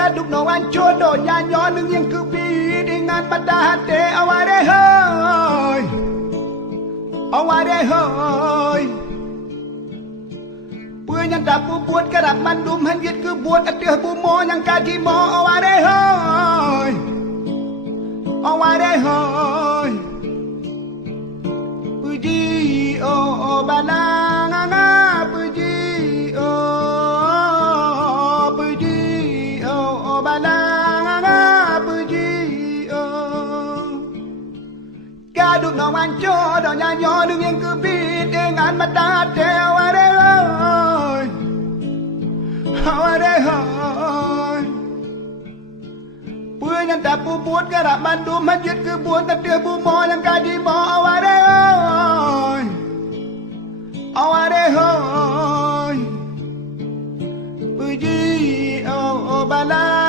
Kaduk no wan jodoh nyanyo neng yang kebi dengan pada hati aware hoy aware hoy Punya tak buat kerap mandum hanjit ke buat atih bumo yang kaji mo aware hoy aware hoy Puji oh balang puji Kaduk no wan jodoh nyanyo neng yang kebi dengan mata hati aware hoy aware hoy Punya tak buat kerap mandum hanjit ke buat atih bumo yang kaji mo aware hoy aware hoy Puji oh balang